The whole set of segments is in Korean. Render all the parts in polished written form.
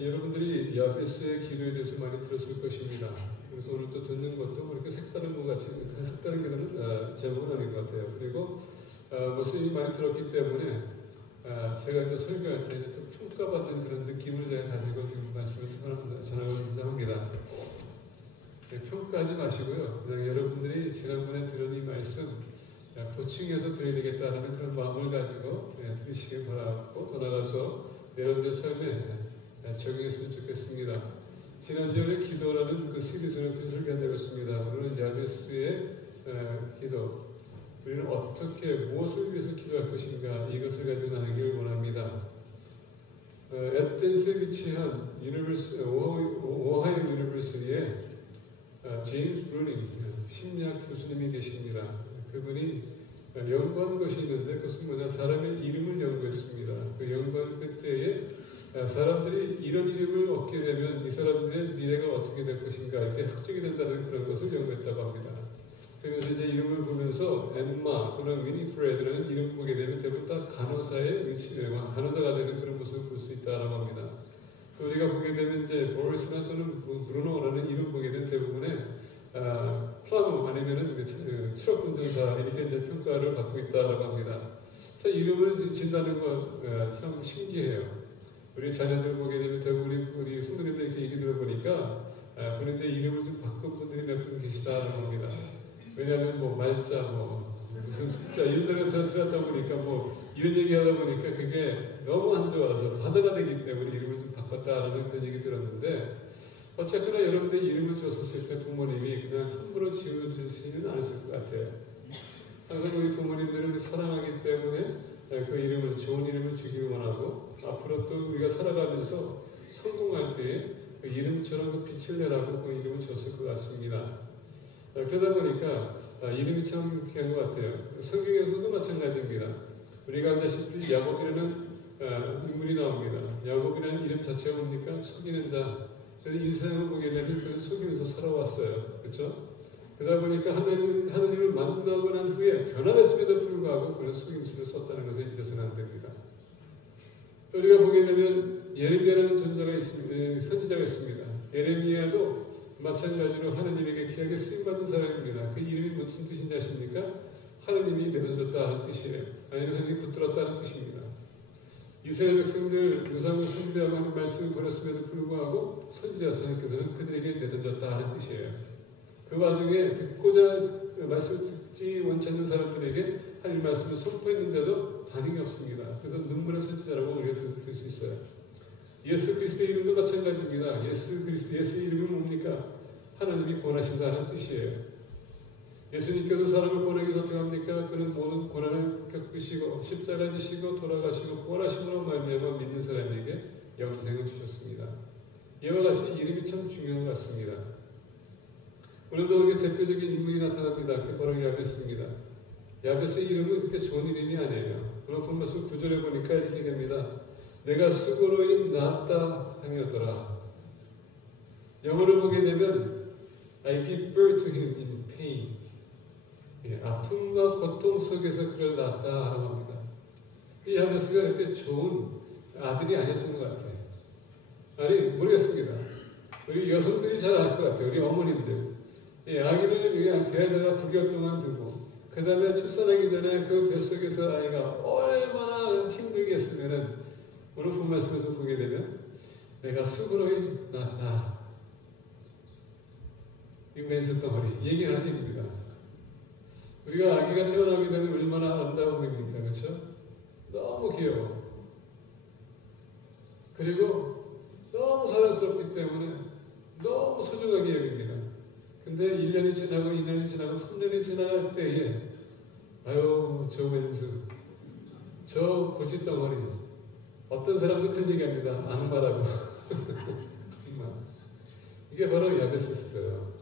여러분들이 야베스의 기도에 대해서 많이 들었을 것입니다. 그래서 오늘 또 듣는 것도 그렇게 색다른 것 같이 색다른 게 제목은 아닌 것 같아요. 그리고 모습이 많이 들었기 때문에 제가 이제 설교할 때 또 평가받는 그런 느낌을 제가 가지고 지금 말씀을 전하고자 합니다. 평가하지 마시고요. 그냥 여러분들이 지난번에 들은 이 말씀 보충해서 드려야 되겠다는 그런 마음을 가지고 들으시길 바라고 더 나아가서 여러분들 삶에 적용했으면 좋겠습니다. 지난주에 우리 기도라는 그 시리즈를 설계한다고 했습니다. 오늘은 야베스의 기도, 우리는 어떻게 무엇을 위해서 기도할 것인가 이것을 가지고 나누기를 원합니다. 에덴스에 위치한 오하이오 유니버시티에 제임스 브루닝 심리학 교수님이 계십니다. 그분이 연구한 것이 있는데 그것은 뭐냐, 사람의 이름을 연구했습니다. 그 연구한 끝에 사람들이 이런 이름을 얻게 되면 이 사람들의 미래가 어떻게 될 것인가 이렇게 확정이 된다는 그런 것을 연구했다고 합니다. 그래서 이제 이름을 보면서 엠마 또는 위니프레드라는 이름 보게 되면 대부분 다 간호사의 간호사가 되는 그런 모습을 볼 수 있다라고 합니다. 우리가 보게 되면 이제 보리스나 또는 브루노라는 이름 보게 되면 대부분의 플라노 아니면은 트럭 운전사 이렇게 이제 평가를 받고 있다라고 합니다. 그래서 이름을 진다는 건 참 신기해요. 우리 자녀들 보게 되면 대부분 우리 성도님들 이렇게 얘기 들어보니까 그런데 이름을 좀 바꾼 분들이 몇 분 계시다라고 합니다. 왜냐하면 뭐 말자 무슨 숫자 이런 데를 들었다 보니까 이런 얘기하다 보니까 그게 너무 안 좋아서 바다가 되기 때문에 이름을 좀 바꿨다라는 그런 얘기 들었는데 어쨌거나 여러분들 이름을 줬었을 때 부모님이 그냥 함부로 지어주시지는 않았을 것 같아요. 항상 우리 부모님들은 사랑하기 때문에 그 이름을 좋은 이름을 주기를 원하고 앞으로 또 우리가 살아가면서 성공할 때에 그 이름처럼 그 빛을 내라고 그 이름을 줬을 것 같습니다. 그러다 보니까 이름이 참 귀한 것 같아요. 성경에서도 마찬가지입니다. 우리가 알다시피 야곱이라는 인물이 나옵니다. 야곱이라는 이름 자체가 뭡니까? 속이는 자. 그래서 인생을 보게 되면 그는 속이면서 살아왔어요. 그렇죠? 그러다 보니까 하나님을 만나고 난 후에 변화됐음에도 불구하고 그는 속임수를 썼다는 것을 잊어서는 안 됩니다. 또 우리가 보게 되면 예레미야라는 선지자가 있습니다. 예레미야도 마찬가지로 하나님에게 귀하게 쓰임받은 사람입니다. 그 이름이 무슨 뜻인지 아십니까? 하나님이 내던졌다는 뜻이에요. 아니면 하나님이 붙들었다는 뜻입니다. 이스라엘 백성들 우상을 숭배하고 하는 말씀을 보냈음에도 불구하고 선지자 하나님께서는 그들에게 내던졌다는 뜻이에요. 그 와중에 듣고자 말씀을 듣지 원치 않는 사람들에게 하나님 말씀을 선포했는데도 반응이 없습니다. 그래서 눈물의 선지자라고 우리가 들을 수 있어요. 예수 그리스도의 이름도 마찬가지입니다. 예수의 이름은 뭡니까? 하나님이 권하신다는 뜻이에요. 예수님께서 사람을 권하기 위해서 어떻게 합니까? 그는 모든 고난을 겪으시고 십자가 지시고 돌아가시고 부활하심으로 말미암아 믿는 사람에게 영생을 주셨습니다. 이와 같이 이름이 참 중요한 것 같습니다. 오늘도 이게 대표적인 인물이 나타납니다. 그게 바로 야베스입니다. 야베스의 이름은 그렇게 좋은 이름이 아니에요. 그럼 본말씀 9절에 보니까 이렇게 됩니다. 내가 수고로 낳았다 하며더라. 영어를 보게 되면 I give birth to him in pain. 아픔과 고통 속에서 그를 낳았다라고 합니다. 이 야베스가 그렇게 좋은 아들이 아니었던 것 같아요. 아니 모르겠습니다. 우리 여성들이 잘 알 것 같아요. 우리 어머님들. 아기를 그냥 배에다가 9개월 동안 두고 그 다음에 출산하기 전에 그 뱃속에서 아이가 얼마나 힘들겠으면은 오늘 본 말씀에서 보게 되면 내가 수고로 낳았다. 이 맨스 덩어리 얘기하는 얘기입니다. 우리가 아기가 태어나게 되면 얼마나 아름다운 얘기입니까? 그렇죠? 너무 귀여워. 그리고 너무 사랑스럽기 때문에 너무 소중하게 여깁니다. 근데 1년이 지나고 2년이 지나고 3년이 지나갈 때에 아유 저 맨스 저 고집덩어리 어떤 사람도 큰 얘기합니다. 악마라고. 이게 바로 야베스였어요.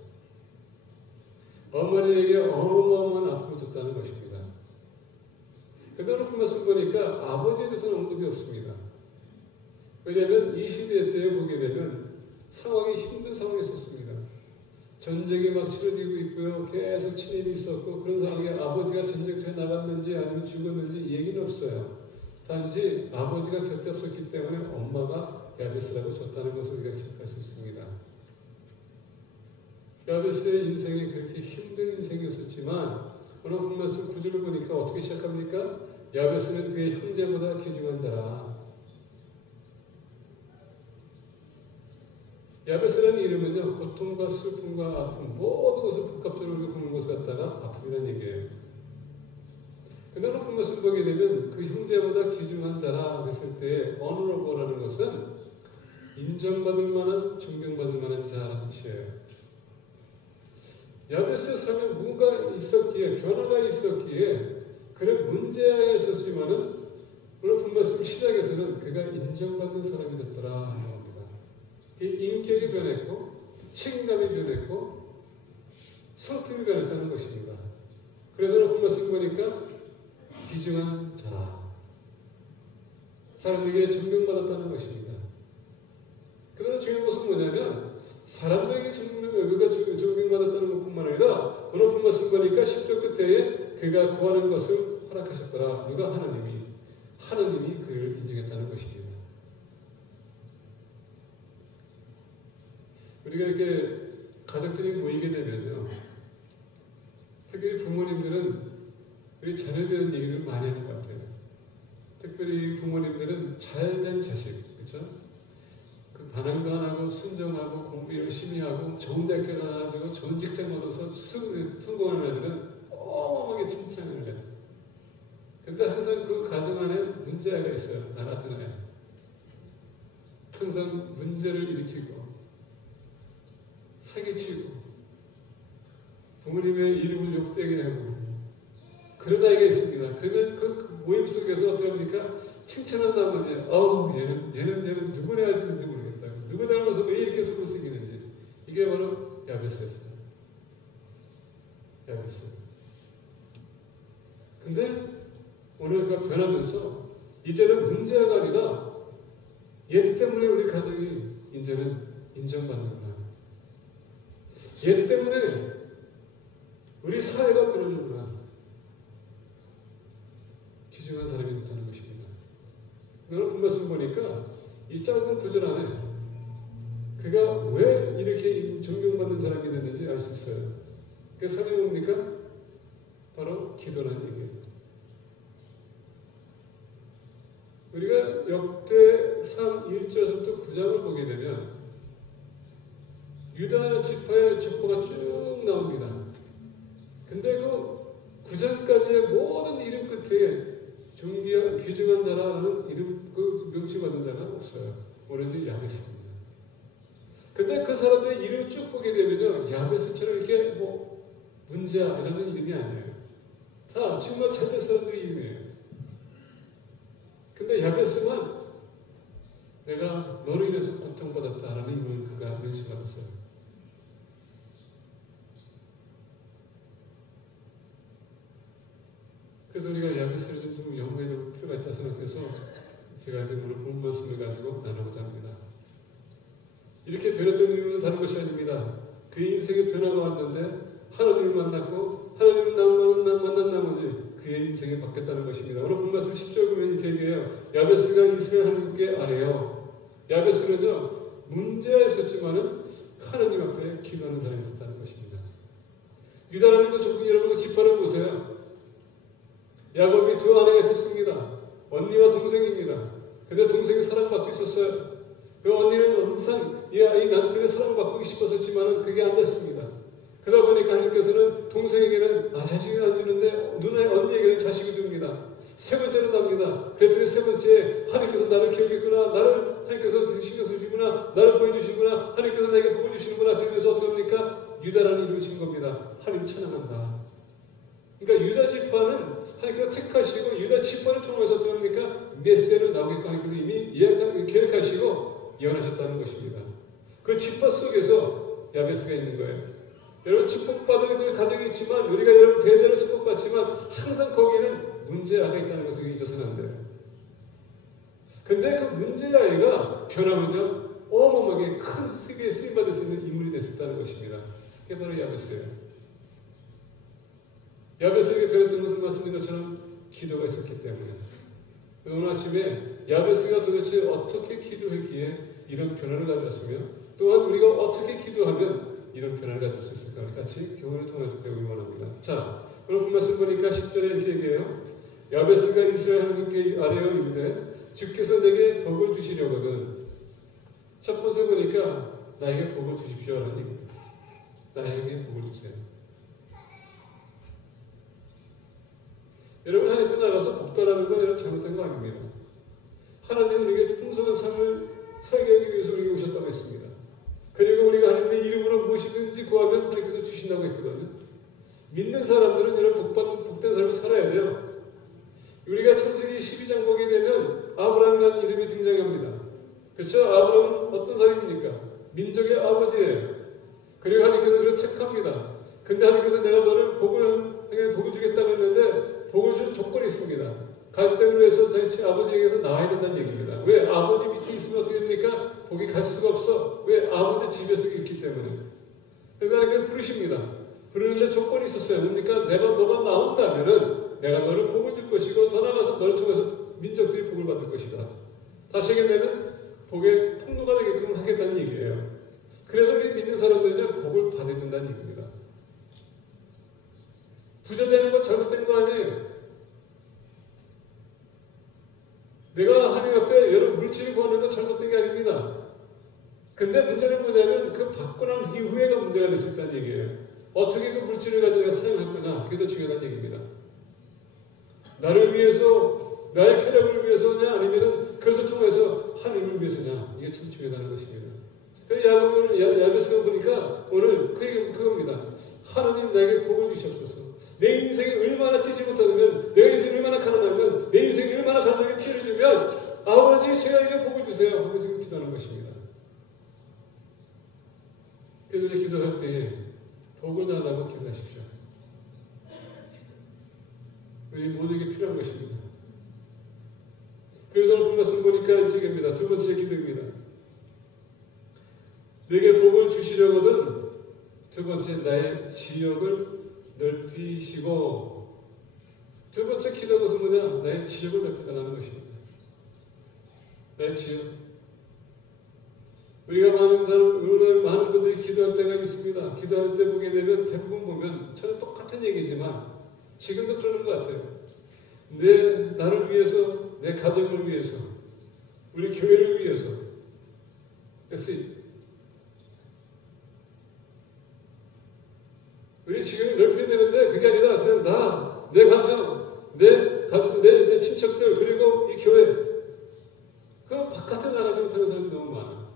어머니에게 어마어마한 아픔을 줬다는 것입니다. 그대로 그 말씀 보니까 아버지에 대해서는 언급이 없습니다. 왜냐하면 이 시대 때에 보게 되면 상황이 힘든 상황이 있었습니다. 전쟁이 막 치러지고 있고요. 계속 침입이 있었고 그런 상황에 아버지가 전쟁터에 나갔는지 아니면 죽었는지 얘기는 없어요. 단지 아버지가 곁에 없었기 때문에 엄마가 야베스라고 줬다는 것을 우리가 기억할 수 있습니다. 야베스의 인생이 그렇게 힘든 인생이었었지만 오늘 본 말씀 9절을 보니까 어떻게 시작합니까? 야베스는 그의 형제보다 귀중한 자라. 야베스라는 이름은요, 고통과 슬픔과 아픔 모든 것을 복합적으로 보는 것을 갖다가 아픔이라는 얘기예요. 근데 오늘 본 말씀 보게 되면 그 형제보다 귀중한 자라 했을 때 honorable라는 것은 인정받을 만한, 존경받을 만한 자라는 뜻이에요. 야베스의 삶에 뭔가 있었기에, 변화가 있었기에 그래 문제가 있었지만은 오늘 본 말씀 시작에서는 그가 인정받는 사람이 됐더라 하는 겁니다. 인격이 변했고 책임감이 변했고 성품이 변했다는 것입니다. 그래서 오늘 본 말씀 보니까 귀중한 자라. 사람들에게 존경받았다는 것입니다. 그러나 중요한 것은 뭐냐면 사람들에게 존경받았다는 것뿐만 아니라 오늘 본 말씀 보니까 10절 끝에 그가 구하는 것을 허락하셨더라. 누가? 하나님이 그를 인정했다는 것입니다. 우리가 이렇게 가족들이 모이게 되면요, 특히 부모님들은 우리 자녀에 대한 얘기를 많이 하는 것 같아요. 특별히 부모님들은 잘된 자식, 그렇죠? 그 반항도 안 하고 순종하고 공부 열심히 하고 좋은 대학교 나가지고 좋은 직장 얻어서 성공하는 애들은 어마어마하게 칭찬을 해요. 근데 항상 그 가정 안에 문제가 있어요. 나 같은 애. 항상 문제를 일으키고 사기치고 부모님의 이름을 욕되게 하고 그런 아이가 있습니다. 그러면 그 모임 속에서 어떻게 합니까? 칭찬한 나머지 얘는 누구네 아들인지 모르겠다. 누구 닮아서 왜 이렇게 속을 새기는지. 이게 바로 야베스였어요. 야베스. 근데 오늘 그가 변하면서 이제는 문제가 아니라 얘 때문에 우리 가족이 이제는 인정받는구나. 얘 때문에 우리 사회가 변하는구나. 귀중한 사람이 됐다는 것입니다. 오늘 본 말씀 보니까 이 짧은 구절 안에 그가 왜 이렇게 존경받는 사람이 됐는지 알 수 있어요. 그 사람이 뭡니까? 바로 기도라는 얘기예요. 우리가 역대상 1절부터 9장을 보게 되면 유다 지파의 족보가 쭉 나옵니다. 근데 그 9장까지의 모든 이름 끝에 존귀한 귀중한 자라는 이름, 그 명칭받은 자가 없어요. 오로지 야베스입니다. 근데 그 사람들의 이름을 쭉 보게 되면요, 야베스처럼 이렇게 뭐 문제야 이라는 이름이 아니에요. 다 정말 잘된 사람들의 이름이에요. 근데 야베스만 내가 너로 인해서 고통받았다라는 이름을 그가 명칭받았어요. 그래서 우리가 야베스를 좀 연구해 볼 필요가 있다 생각해서 제가 이제 오늘 본 말씀을 가지고 나누고자 합니다. 이렇게 변했던 이유는 다른 것이 아닙니다. 그의 인생에 변화가 왔는데 하나님을 만났고 하나님을 만난 나머지 그의 인생이 바뀌었다는 것입니다. 오늘 본 말씀 10절 보면 이렇게 얘기해요. 야베스가 이스라엘 하나님께 아뢰요. 야베스는요, 문제가 있었지만은 하나님 앞에 기도하는 사람이 있었다는 것입니다. 유다라는 족속 여러분 지파를 보세요. 야곱이 두 아내가 있었습니다. 언니와 동생입니다. 근데 동생이 사랑받고 있었어요. 그 언니는 항상 이 남편의 사랑을 받고 싶었었지만 그게 안 됐습니다. 그러다 보니까 하나님께서는 동생에게는 자식이 안 주는데 누나의 언니에게는 자식이 줍니다. 세 번째로 납니다. 그랬더니 세 번째 하나님께서 나를 기억했구나. 나를 하나님께서 신경 쓰시구나. 나를 보여주시구나. 하나님께서 나에게 복을 주시는구나. 그러면서 어떻게 합니까? 유다라는 이름을 진 겁니다. 하나님 찬양한다. 그러니까 유다 지파는 하나님께서 택하시고 유다 지파를 통해서 어떻게 합니까? 메시아를 나오게끔 하나님께서 이미 계획하시고 예언하셨다는 것입니다. 그 지파 속에서 야베스가 있는 거예요. 여러분 축복받은 그 가정이 있지만 우리가 여러분 대대로 축복받지만 항상 거기에는 문제아가 있다는 것을 잊어서는 안 돼요. 근데 그 문제아이가 변하면요 어마어마하게 큰 세계에 쓰임받을 수 있는 인물이 됐었다는 것입니다. 그게 바로 야베스예요. 야베스에게 변했던 것은 말씀드린 것처럼 기도가 있었기 때문에 오늘 아침에 야베스가 도대체 어떻게 기도했기에 이런 변화를 가져왔으며 또한 우리가 어떻게 기도하면 이런 변화를 가질 수 있을까? 같이 교훈을 통해서 배우기 원합니다. 자, 오늘 말씀 보니까 10절에 이렇게 얘기해요. 야베스가 이스라엘 하나님께 아뢰어 이르되 주께서 내게 복을 주시려거든. 첫 번째 보니까 나에게 복을 주십시오라는 얘기입니다. 나에게 복을 주세요. 여러분 하나님 나가서 복다라는 건 여러분 잘못된 거 아닙니다. 하나님은 우리에게 풍성한 삶을 살게 하기 위해서 우리에게 오셨다고 했습니다. 그리고 우리가 하나님의 이름으로 무엇이든지 구하면 하나님께서 주신다고 했거든요. 믿는 사람들은 여러분 복된 삶을 살아야 돼요. 우리가 창세기 12장 보게 되면 아브라함이라는 이름이 등장합니다. 그렇죠? 아브라함은 어떤 사람입니까? 민족의 아버지예요. 그리고 하나님께서 그를 택합니다. 근데 하나님께서 내가 너를 복을 주겠다고 했는데 복을 줄 조건이 있습니다. 갈등을 위해서 다시 아버지에게서 나와야 된다는 얘기입니다. 왜? 아버지 밑에 있으면 어떻게 됩니까? 복이 갈 수가 없어. 왜? 아버지 집에서 있기 때문에. 그래서 하나님께서 부르십니다. 부르는데 조건이 있었어요. 뭡니까? 너가 나온다면은 내가 너를 복을 줄 것이고 더 나아가서 너를 통해서 민족들이 복을 받을 것이다. 다시 얘기하면 복의 통로가 되게끔 하겠다는 얘기예요. 그래서 우리 믿는 사람들은 복을 받아야 된다는 얘기입니다. 부자 되는 건 잘못된 거 아니에요. 내가 하나님 앞에 여러 물질을 구하는 건 잘못된 게 아닙니다. 근데 문제는 뭐냐면 그 받고 난 이후에가 문제가 될 수 있다는 얘기예요. 어떻게 그 물질을 가지고 내가 사용할 거냐, 그게 더 중요한 얘기입니다. 나를 위해서, 나의 쾌락을 위해서냐, 아니면 그것을 통해서 하나님을 위해서냐, 이게 참 중요하다는 것입니다. 그래서 야베스가 보니까 오늘 그겁니다. 하나님 나에게 복을 주시옵소서. 내 인생이 얼마나 찌지 못하면, 내가 인생이 얼마나 가난하면, 내 인생이 얼마나 가난하게 피해를 주면 아버지 제가 복을 주세요 하고 지금 기도하는 것입니다. 그래서 기도할 때 복을 달라고 기도하십시오. 우리 모두에게 필요한 것입니다. 그래서 오늘 말씀 보니까 이쪽입니다. 두 번째 기도입니다. 내게 복을 주시려거든 두 번째 나의 지역을 넓히시고, 두 번째 기도한 것은 뭐냐? 나의 지역을 넓히달라는 것입니다. 나의 지역. 우리가 많은 분들이 기도할 때가 있습니다. 기도할 때 보게 되면 대부분 보면 저는 똑같은 얘기지만 지금도 그러는 것 같아요. 나를 위해서, 내 가정을 위해서, 우리 교회를 위해서. 우리 지금 넓혀야 되는데 그게 아니라 그냥 내 가정, 내 친척들, 그리고 이 교회, 그 바깥에 나가지 못하는 사람이 너무 많아.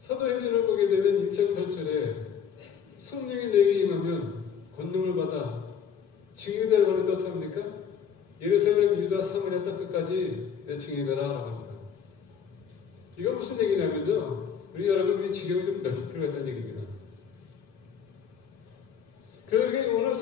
사도행전을 보게 되면 1장 8절에 성령이 내게 임하면 권능을 받아 증인되라 하는데 어떡합니까? 예루살렘, 유다, 사마리아 땅 끝까지 내 증인되라 라고 합니다. 이건 무슨 얘기냐면요, 우리 여러분이 지경을 좀 넓힐 필요가 있다는 얘기입니다. 그러게 오늘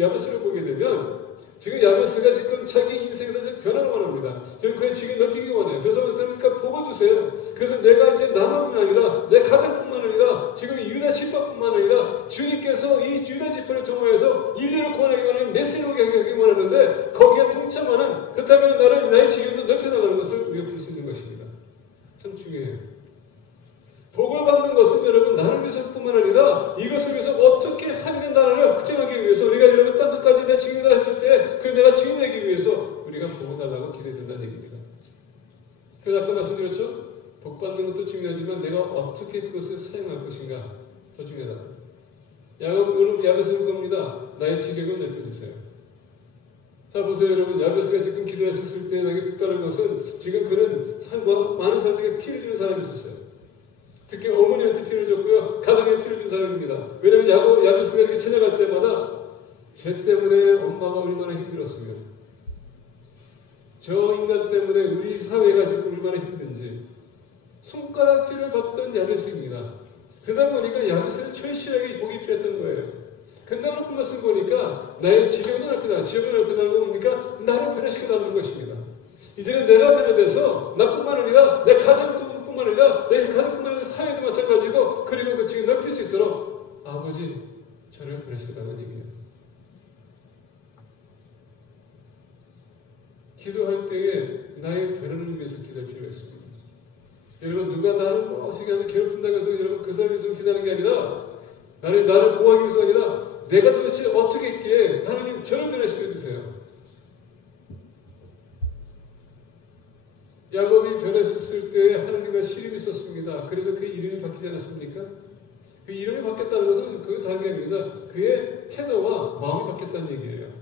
야베스를 보게 되면 지금 야베스가 지금 자기 인생에서 변화를 원합니다. 저는 그의 지경을 넓히기 원해요. 그래서 그러니까 복을 주세요. 그래서 내가 이제 나만뿐 아니라 내 가족뿐만 아니라 지금 유다 지파뿐만 아니라 주님께서 이 유다 지파를 통해서 인류를 구원하기 원하는 메시지를 하기 원하는데 거기에 동참하는, 그렇다면 나의 지경도 넓혀나가는 것을 우리가 볼 수 있는 것입니다. 참 중요해요. 복을 받는 것은 여러분 나를 위해서뿐만 아니라 이것을 위해서 어떻게 하나님의 나라를 확증하기 위해서 우리가 여러분 땅 끝까지 내 증인을 했을 때 그 내가 증인되기 위해서 우리가 복을 달라고 기도해준다는 얘기입니다. 그래서 아까 말씀드렸죠? 복 받는 것도 중요하지만 내가 어떻게 그것을 사용할 것인가 더 중요하다. 오늘 야베스는 겁니다. 나의 지경을 넓혀주세요. 자 보세요 여러분, 야베스가 지금 기도했었을 때 나에게 복다는 것은 지금 그는 많은 사람들에게 피를 주는 사람이 있었어요. 특히 어머니한테 피를 줬고요, 가정에 피를 준 사람입니다. 왜냐하면 야베스가 이렇게 지나갈 때마다 죄 때문에 엄마가 얼마나 힘들었으며 저 인간 때문에 우리 사회가 지금 얼마나 힘든지 손가락질을 받던 야베스입니다. 그러다 보니까 야베스는 철실하게 복이 필요했던 거예요. 근데 오늘 그 말씀 보니까 나의 지경을 넓히다. 지경을 넓히다는 건 뭡니까? 나를 변화시켜달라는 것입니다. 이제는 내가 변화돼서 나뿐만 아니라 내 가족뿐만 아니라 내 가족뿐만 아니라 사회도 마찬가지고, 그리고 그 지경 넓힐 수 있도록 아버지 저를 변화시켜달라는 얘기예요. 기도할 때에 나의 변화를 위해서 기도할 필요가 있습니다. 여러분 누가 나를 시간을 괴롭힌다고 해서 여러분 그 사람이 좀 기도하는 게 아니라 나를 보호하기 위해서가 아니라 내가 도대체 어떻게 했기에 하나님 저를 변화시켜 주세요. 야곱이 변했을 때 하나님과 시름이 있었습니다. 그래도 그 이름이 바뀌지 않았습니까? 그 이름이 바뀌었다는 것은 그게 다른 게 아닙니다. 그의 태도와 마음이 바뀌었다는 얘기예요.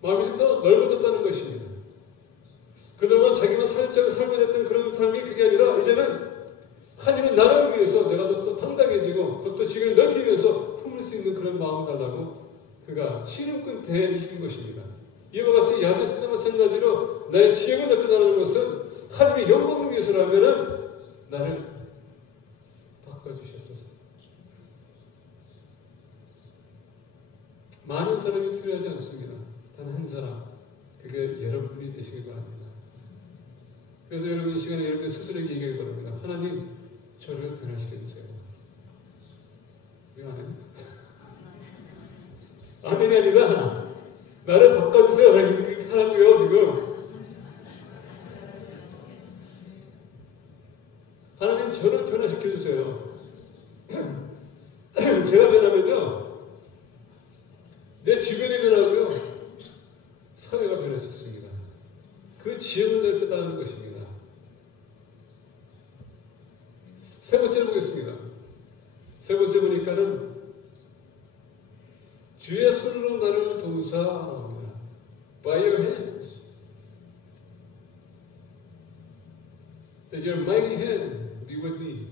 마음이 좀 더 넓어졌다는 것입니다. 그동안 자기만 살짝 살고자 그런 삶이 그게 아니라 이제는 하나님의 나라를 위해서 내가 더 당당해지고 더욱더 지금을 넓히면서 품을 수 있는 그런 마음을 달라고 그가 시름 끝에 이긴 것입니다. 이와 같이 야베스도 마찬가지로 나의 지혜를 넓혀달라는 것은 하나님의 영광을 위해서라면 나를 바꿔주시옵소서. 많은 사람이 필요하지 않습니다. 단 한 사람, 그게 여러분들이 되시길 바랍니다. 그래서 여러분 이 시간에 여러분의 스스로에게 얘기하기 바랍니다. 하나님, 저를 변화시켜주세요. 이거 안 해요? 아멘이 아니라 나를 바꿔주세요. 이렇게 하라고요, 지금. 하나님, 저를 변화시켜주세요. 제가 변하면요, 내 주변이 변하고요, 사회가 변했었습니다. 그 지혜를 넓혀달라는 것입니다. 세 번째로 보겠습니다. 세 번째 보니까는 주의 손으로 나를 도우사 by your hands. That your mighty hand be with me.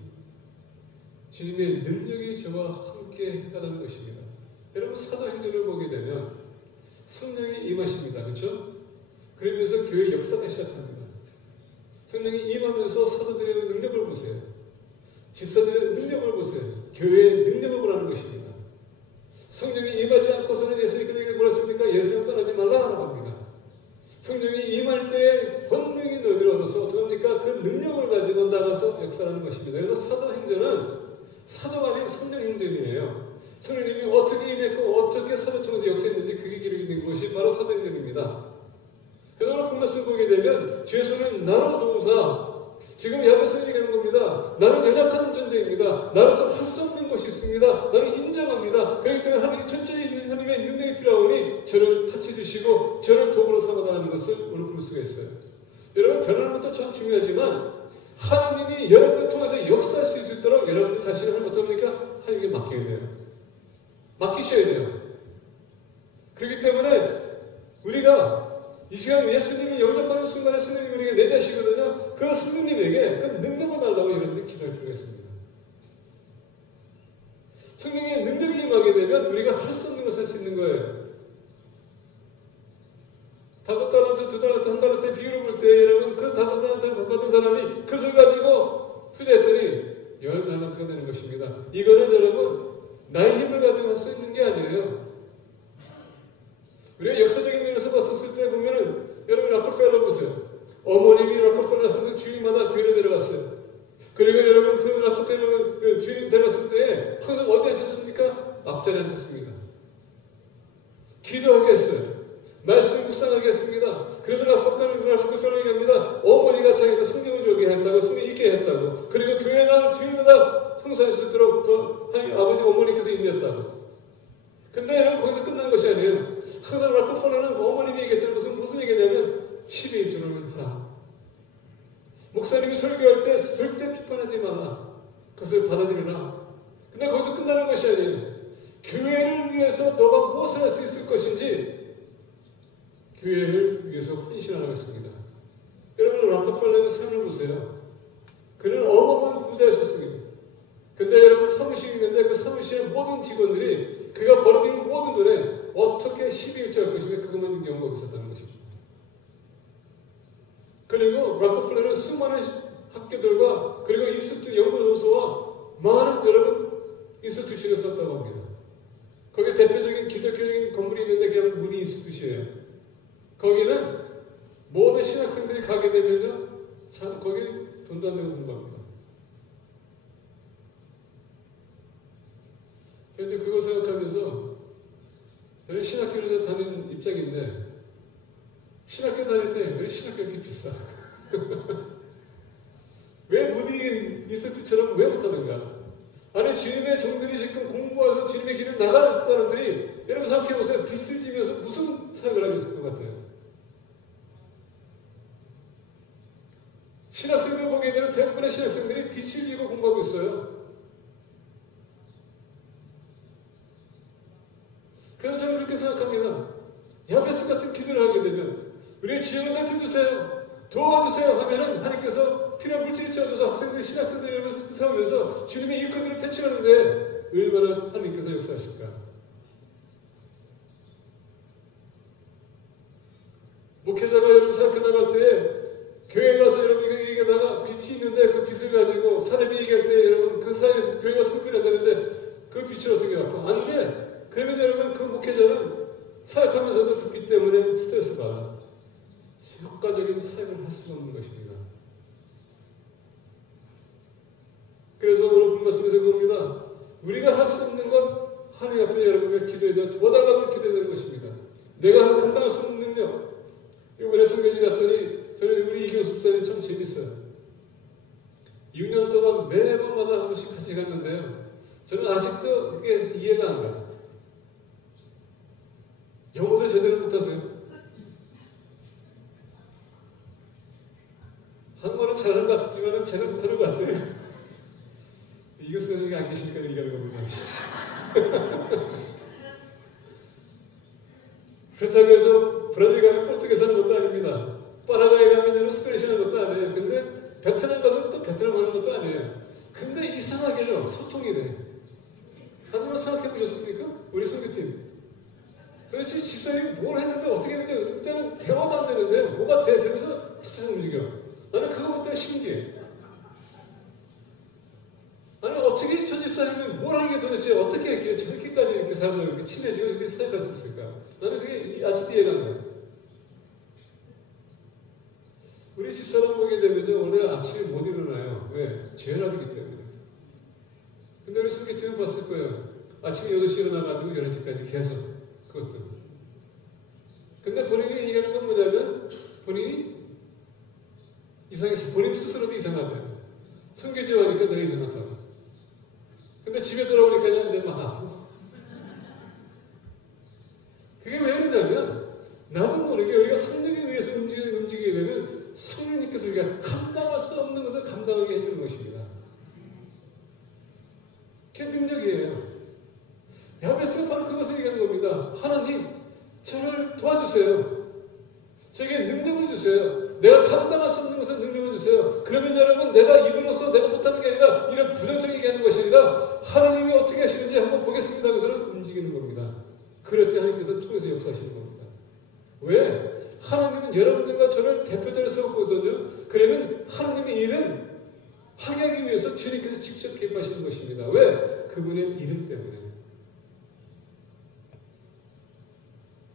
주님의 능력이 저와 함께 해달라는 것입니다. 여러분 사도행전을 보게 되면 성령이 임하십니다. 그렇죠? 그러면서 교회 역사가 시작합니다. 성령이 임하면서 사도들의 능력을 보세요. 집사들의 능력을 보세요. 교회의 능력을 보라는 것입니다. 성령이 임하지 않고서는 예수님께서 뭐라 했습니까? 예수님 떠나지 말라라고 합니다. 성령이 임할 때 권능이 너희를 얻어서 어떻게 합니까? 그 능력을 가지고 나가서 역사하는 것입니다. 그래서 사도행전은 사도가 아닌 성령행전이에요. 성령님이 어떻게 임했고 어떻게 사도 통해서 역사했는지 그게 기록이 있는 것이 바로 사도행전입니다. 그동안 본말씀 보게 되면 주의 손은 나로 도우사 지금 야베스에 얘기하는 겁니다. 나는 연약한 존재입니다. 나로서 할 수 없는 것이 있습니다. 나는 인정합니다. 그렇기 때문에 하나님 천천히 주신 하나님의 능력이 필요하오니 저를 터치해주시고 저를 도구로 삼아달라는 것을 오늘 볼 수가 있어요. 여러분 변하는 것도 참 중요하지만 하나님이 여러분을 통해서 역사할 수 있도록 여러분들 자신을 하나님 어떻습니까? 하나님께 맡겨야 돼요. 맡기셔야 돼요. 그렇기 때문에 우리가 이 시간 예수님이 영접하는 순간에 성령님이 우리에게 내자시거든요. 그 성령님에게 그 능력을 달라고 여러분들이 기도할 필요가 있습니다. 성령의 능력이 임하게 되면 우리가 할 수 없는 것을 할 수 있는 거예요. 5달란트, 2달란트, 1달란트 비율을 볼 때 여러분 그 5달란트를 받은 사람이 그것을 가지고 투자했더니 10달란트가 되는 것입니다. 이거는 여러분 나의 힘을 가지고 할 수 있는 게 아니에요. 우리가 역사적인 면에서 봤었을 때 보면은 여러분 락커펠러 보세요. 어머님이 락커펠러 항상 주일마다 교회에 내려갔어요. 그리고 여러분 그 락커펠러 그 주일 데려갔을 때 항상 어디 앉혔습니까? 앞자리에 앉혔습니다. 기도하게 했어요. 말씀 묵상하게 했습니다. 그래서 락커펠러 얘기합니다. 어머니가 자기가 성경을 조게 했다고 성경 읽게 했다고 그리고 교회 날 주일마다 성사할 수 있도록 또 아버지 어머니께서 인도했다고. 근데 여러분 거기서 끝난 것이 아니에요. 항상 락커펠러는 어머님이 얘기했던 것은 무슨 얘기냐면 12조를 하라. 목사님이 설교할 때 절대 비판하지 마라. 그것을 받아들여라. 근데 거기서 끝나는 것이 아니에요. 교회를 위해서 너가 무엇을 할 수 있을 것인지 교회를 위해서 헌신하라고 했습니다. 여러분 락커펠러의 삶을 보세요. 그는 어마어마한 부자였었습니다. 근데 여러분 사무실이 있는데 그 사무실의 모든 직원들이 그가 벌어들인 모든 돈에 어떻게 12일째 할 것인가 그것만 연구하고 있었다는 것입니다. 그리고 락커펠러는 수많은 학교들과 그리고 인스튜트 연구소와 많은 여러분 인스튜션을 썼다고 합니다. 거기에 대표적인 기독교적인 건물이 있는데 그게 무리 인스튜트예요. 거기는 모든 신학생들이 가게 되면요, 참 거기 돈도 안 내고 공부합니다. 그런데 그거 생각하면서 저는 신학교를 다니는 입장인데 신학교 다닐 때 왜 신학교 이렇게 비싸? 왜 무디 인스트처럼 왜 못하는가? 아니 주님의 종들이 지금 공부해서 주님의 길을 나가는 사람들이 여러분 생각해보세요. 빚을 지면서 무슨 사역을 하고 있을 것 같아요? 신학생들 보게 되면 대부분의 신학생들이 빚을 지고 공부하고 있어요. 그래서 저는 그렇게 생각합니다. 야베스 같은 기도를 하게 되면 우리의 지혜를 넓혀주세요. 도와주세요 하면은 하나님께서 필요한 물질을 채워줘서 학생들, 신학생들 여러분 세우면서 주님의 일꾼들을 펼쳐가는데 얼마나 하나님께서 역사하실까? 목회자가 여러분 사역해 나갈 때 교회 가서 여러분 얘기하다가 빚이 있는데 그 빚을 가지고 사례비 얘기할 때 여러분 그 사회 교회가 성필해야 되는데 그 빚을 어떻게 갚아? 안 돼! 그러면 여러분 그 목회자는 사역하면서도 그 빚 때문에 스트레스 받아. 효과적인 사역을 할 수가 없는 것입니다. 그래서 오늘 본 말씀에서 그겁니다. 우리가 할 수 없는 건 하나님 앞에 여러분의 기도에 도와달라고 기도해야 되는 것입니다. 내가 감당할 수 없는 능력. 이번에 성교지 갔더니 저는 우리 이경 집사님 참 재밌어요. 6년 동안 매번마다 한 번씩 같이 갔는데요. 저는 아직도 그게 이해가 안 가요. 영어도 제대로 못하세요. 한국어는 잘하는 것 같지만 제대로 못하는 것 같아요. 이거 쓰는 게 안 계시니까 얘기하는 겁니다. 그렇다고 해서 브라질 가면 포르투갈스 하는 것도 아닙니다. 파라과이 가면 스페니시 하는 것도 아니에요. 근데 베트남 가면 또 베트남 하는 것도 아니에요. 근데 이상하게도 소통이 돼. 한번만 생각해 보셨습니까? 우리 선교팀. 도대체 집사님이 뭘 했는데 어떻게 했는데 그때는 대화도 안 되는데 뭐가 돼? 그래서 차차 움직여. 나는 그거 볼 때 신기해. 아니 어떻게 저 집사님이 뭘 한 게 도대체 어떻게 이렇게 저렇게까지 이렇게 사람들 이렇게 친해지고 이렇게 사역할 수 있을까? 나는 그게 아직도 이해가 안 가요. 우리 집사람 보게 되면요 원래 아침에 못 일어나요. 왜? 죄랍이기 때문에. 근데 우리 성교팀은 봤을 거예요. 아침에 8시 일어나가지고 11시까지 계속 그것도. 근데 본인이 얘기하는 건 뭐냐면 본인이 이상해서 본인 스스로도 이상하대요. 성교지 하니까 내가 이상하다고. 근데 집에 돌아오니까 이제 막 아프고. 그게 왜 그러냐면 나도 모르게 우리가 성령에 의해서 움직이게 되면 성령님께서 우리가 감당할 수 없는 것을 감당하게 해주는 것입니다. 그게 능력이에요. 야베스가 바로 그것을 얘기하는 겁니다. 하나님, 저를 도와주세요. 저에게 능력을 주세요. 내가 감당할 수 없는 것을 능력을 주세요. 그러면 여러분 내가 입으로서 내가 못하는 게 아니라 이런 부정적이게 하는 것이 아니라 하나님이 어떻게 하시는지 한번 보겠습니다. 그래서는 움직이는 겁니다. 그럴 때 하나님께서 통해서 역사하시는 겁니다. 왜? 하나님은 여러분들과 저를 대표자로 세웠거든요. 그러면 하나님의 일은 하게 하기 위해서 주님께서 직접 개입하시는 것입니다. 왜? 그분의 이름 때문에.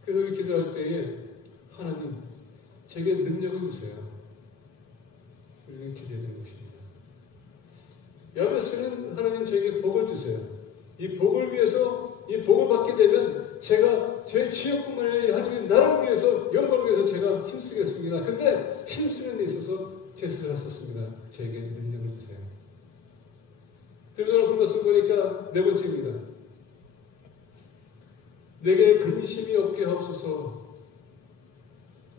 그래서 우리 기도할 때에 하나님 제게 능력을 주세요. 우리는 기도해야 되는 것입니다. 야베스는 하나님 저에게 복을 주세요. 이 복을 위해서 이 복을 받게 되면 제가 제 지역뿐만 아니라 하나님 나라를 위해서 영광을 위해서 제가 힘쓰겠습니다. 근데 힘쓰는 데 있어서 제 스스로 썼습니다. 저에게 능력을 주세요. 그래서 오늘 본 것을 보니까 네 번째입니다. 내게 근심이 없게 하옵소서.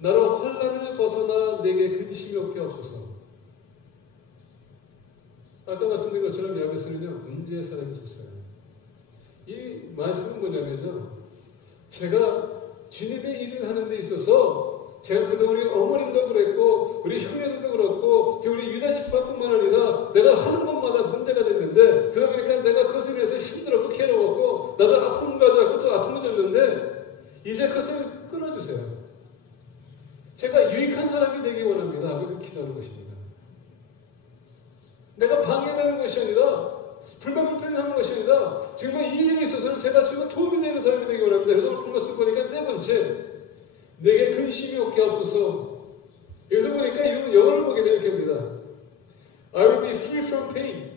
나로 환난을 벗어나 내게 근심이 없게 하옵소서. 아까 말씀드린 것처럼 야베스는요 문제의 사람이었어요. 이 말씀은 뭐냐면요, 제가 주님의 일을 하는 데 있어서 제가 그동안 우리 어머님도 그랬고 우리 형제들도 그렇고 우리 유다 지파뿐만 아니라 내가 하는 것마다 문제가 됐는데 그러다 보니까 내가 그것을 위해서 힘들었고 괴로웠고 나도 아픔을 가져왔고 또 아픔을 줬는데 이제 그것을 끊어주세요. 제가 유익한 사람이 되기 원합니다. 그렇게 기도하는 것입니다. 내가 방해되는 것이 아니라 불만불평을 하는 것이 아니라 정말 이 일에 있어서는 제가 정말 도움이 되는 사람이 되기 원합니다. 그래서 오늘 말씀 보니까 네 번째, 내게 근심이 없게 하옵소서. 여기서 보니까 이런 영어를 보게 되면 이렇게 합니다. I will be free from pain.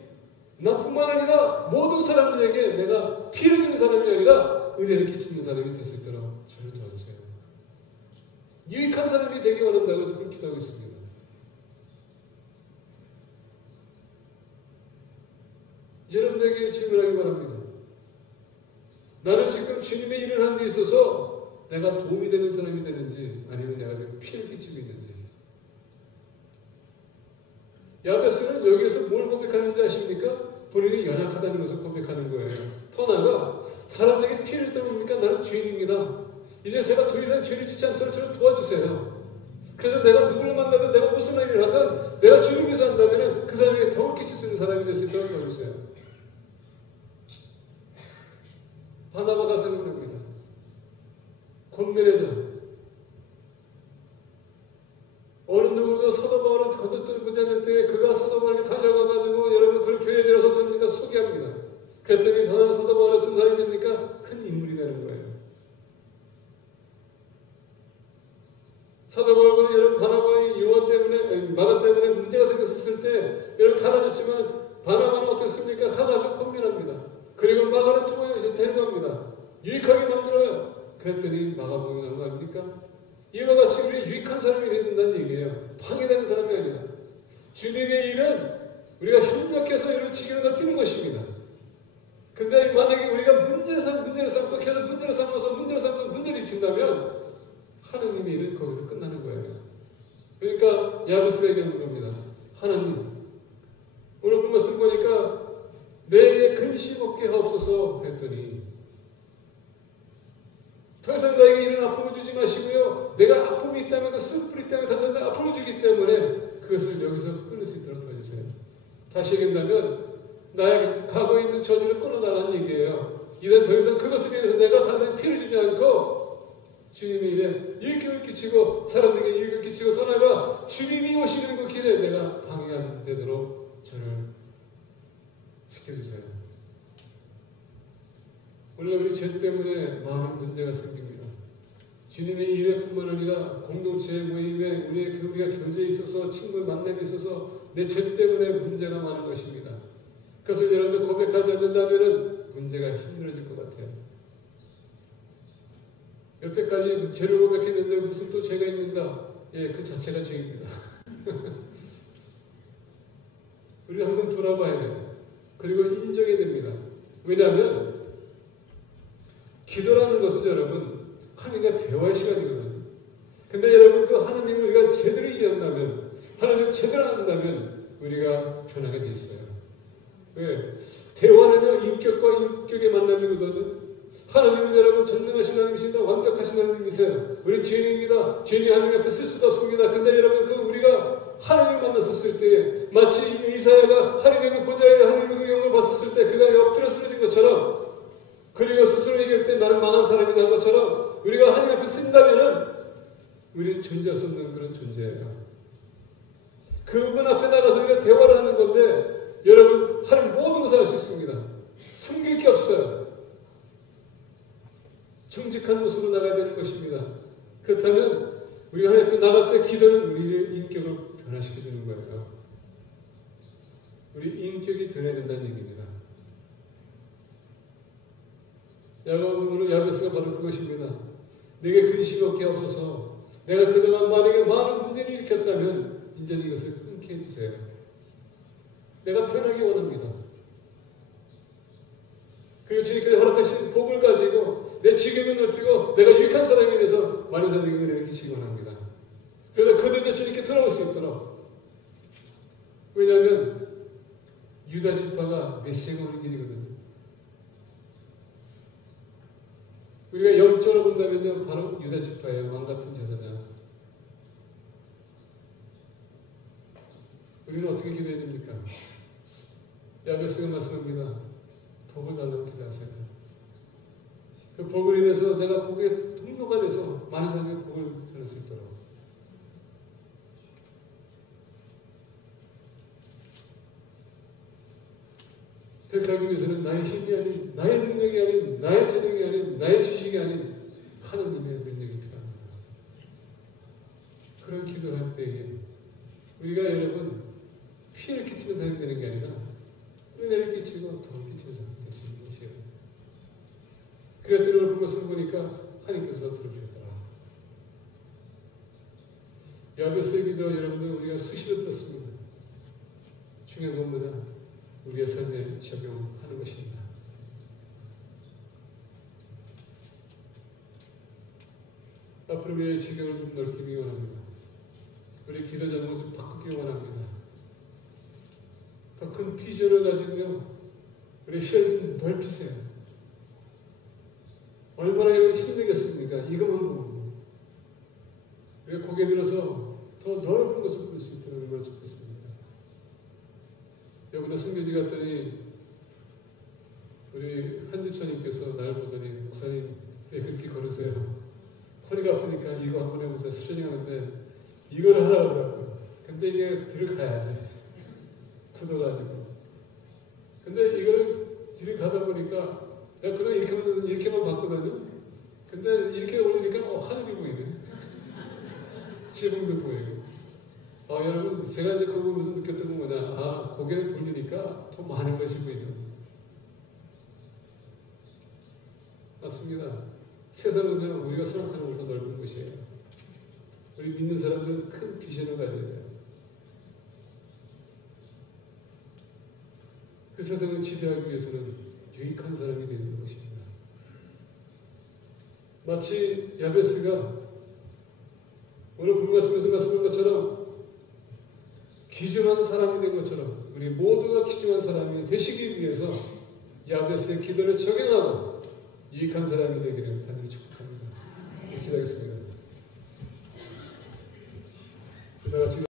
나뿐만 아니라 모든 사람들에게 내가 피를 주는 사람이 아니라 은혜를 끼치는 사람이 될 수 있도록 저를 도와주세요. 유익한 사람이 되기 원한다고 지금 기도하고 있습니다. 여러분들에게 질문하기 바랍니다. 나는 지금 주님의 일을 하는 데 있어서 내가 도움이 되는 사람이 되는지 아니면 내가 피를 끼치고 있는지. 야베스는 여기에서 뭘 고백하는지 아십니까? 본인이 연약하다는 것을 고백하는 거예요. 더 나아가 사람들에게 피를 떠봅니까? 나는 죄인입니다. 이제 제가 더 이상 죄를 짓지 않도록 저를 도와주세요. 그래서 내가 누구를 만나든 내가 무슨 일을 하든 내가 주를 위해서 한다면 그 사람에게 더욱 끼칠 수 있는 사람이 될 수 있도록 도와주세요. 바나바가 생각납니다. 권면에서 어느 누구도 사도 바울을 거두지 않을 때 그가 사도 바울에게 달려가가지고 여러분 그걸 교회에 들어서 됩니까? 소개합니다. 그랬더니 바나바 사도 바울이 어떤 사람이 됩니까? 큰 인물이 되는 거예요. 사도 바울과 여러분 바나바의 요한 때문에 마가 때문에 문제가 생겼을 때 여러분 갈아줬지만 바나바는 어떻습니까? 가가지고 권면합니다. 그리고 마가를 통하여 이제 데려갑니다. 유익하게 만들어요. 그랬더니 마가복음이 나온 거 아닙니까? 이와 같이 우리 유익한 사람이 되야 된다는 얘기예요. 방해되는 사람이 아니라. 주님의 일은 우리가 협력해서 이런 지기를 넓히는 것입니다. 근데 만약에 우리가 문제를 삼고 계속 문제를 삼아서 문제를 일으킨다면 하나님의 일은 거기서 끝나는 거예요. 그러니까 야베스가 얘기하는 겁니다. 하나님, 오늘 그 말씀 보니까 내게 근심 없게 하옵소서 했더니 더 이상 나에게 이런 아픔을 주지 마시고요. 내가 아픔이 있다면 그 쓴뿌리 때문에 단단한 아픔을 주기 때문에 그것을 여기서 끊을 수 있도록 도와주세요. 다시 얘기한다면 나의 과거에 있는 저주를 끊어달라는 얘기예요. 이제 더 이상 그것을 위해서 내가 다른 피를 주지 않고 주님의 일에 유익을 끼치고 사람들에게 유익을 끼치고 더 나아가 주님이 오시는 그 길에 내가 방해가 안 되도록 저를 지켜주세요. 오늘 우리 죄 때문에 많은 문제가 생깁니다. 주님의 일에뿐만 아니라 공동체 모임에 우리가 교제에 있어서 친구의 만남에 있어서 내 죄 때문에 문제가 많은 것입니다. 그래서 여러분들 고백하지 않는다면 문제가 힘들어질 것 같아요. 여태까지 죄를 고백했는데 무슨 또 죄가 있는가? 예, 그 자체가 죄입니다. 우리는 항상 돌아봐야 돼요. 그리고 인정해야 됩니다. 왜냐하면 기도라는 것은 여러분 하나님과 대화의 시간이거든요. 근데 여러분 그 하나님을 우리가 제대로 이해한다면 하나님을 제대로 안다면 우리가 변하게 돼 있어요. 왜? 대화는요 인격과 인격의 만남이거든요. 하나님은 여러분 전능하신 하나님이시다. 완벽하신 하나님이세요. 우리는 죄인입니다. 죄인이 하나님 앞에 쓸 수도 없습니다. 근데 여러분 그 우리가 하나님을 만났었을 때 마치 이사야가 하나님의 보좌에 하나님의 영을 봤었을 때 그가 엎드려 쓰러진 것처럼 그리고 스스로 얘기할 때 나는 망한 사람이다 한 것처럼 우리가 하나님 앞에 쓴다면은 우리는 존재할 수 없는 그런 존재예요. 그분 앞에 나가서 우리가 대화를 하는 건데 여러분 하나님 모든 것을 할 수 있습니다. 숨길 게 없어요. 정직한 모습으로 나가야 되는 것입니다. 그렇다면 우리가 하나님 앞에 나갈 때 기도는 우리의 인격을 변화시켜주는 거예요. 우리 인격이 변해야 된다는 얘기입니다. 오늘 야베스가 바로 그것입니다. 내게 근심이 없게 하옵소서. 내가 그동안 만약에 많은 문제를 일으켰다면 이제는 이것을 끊게 해주세요. 내가 편하게 원합니다. 그리고 주님께서 허락하신 복을 가지고 내 지경을 넓히고 내가 유익한 사람이 돼서 많은 사람에게 은혜를 끼치기 원합니다. 그래서 그들도 주님께 돌아올 수 있도록. 왜냐하면 유다 지파가 메시아가 오는 길이거든요. 우리가 영적으로 본다면요 바로 유다 지파예요. 왕같은 제사장. 우리는 어떻게 기도해야 됩니까? 야베스가 말씀합니다. 복을 달라고 기도하세요. 그 복을 인해서 내가 복의 통로가 돼서 많은 사람에게 복을 전할 수 있도록. 그렇게 하기 위해서는 나의 힘이 아닌, 나의 능력이 아닌, 나의 재능이 아닌, 나의 지식이 아닌 하나님의 능력이 필요합니다. 그런 기도를 할 때에 우리가 여러분 피해를 끼치는 사람이 되는 게 아니라 은혜를 끼치고 더 끼치는 사람이 될 수 있는 것이에요. 그랬더니 오늘 그것을 보니까 하나님께서 들어주셨더라. 야베스의 기도 여러분들 우리가 수시로 들었습니다. 중요한 건 뭐냐? 우리의 삶에 적용하는 것입니다. 앞으로 우리의 지경을 좀 넓히기 원합니다. 우리 기도 제목을 좀 바꾸기 원합니다. 더 큰 비전을 가지고요. 우리 시야를 좀 넓히세요. 얼마나 힘들겠습니까? 이것만 보고. 우리가 고개 들어서 더 넓은 것을 볼 수 있도록 얼마나 좋겠습니까? 여기도 성교지 갔더니 우리 한 집사님께서 날 보더니 목사님 왜 그렇게 걸으세요? 허리가 아프니까 이거 한번 해보세요. 스트레칭 하는데 이걸 하라고 하더라고요. 근데 이게 들어가야지. 굳어가지고. 근데 이걸 들어가다 보니까 내가 그냥 이렇게만 봤거든요. 근데 이렇게 올리니까 하늘이 보이네. 지붕도 보이고. 여러분 제가 이제 그거 보면서 느꼈던 건 뭐냐. 고개를 돌리니까 더 많은 것이 보이는. 맞습니다. 세상은 우리가 생각하는 것보다 넓은 것이에요. 우리 믿는 사람들은 큰 비전을 가져야 돼요. 그 세상을 지배하기 위해서는 유익한 사람이 되는 것입니다. 마치 야베스가 오늘 본 말씀에서 말씀한 것처럼 귀중한 사람이 된 것처럼 우리 모두가 귀중한 사람이 되시기 위해서 야베스의 기도를 적용하고 유익한 사람이 되기를 하나님 축복합니다. 기도하겠습니다. 다 같이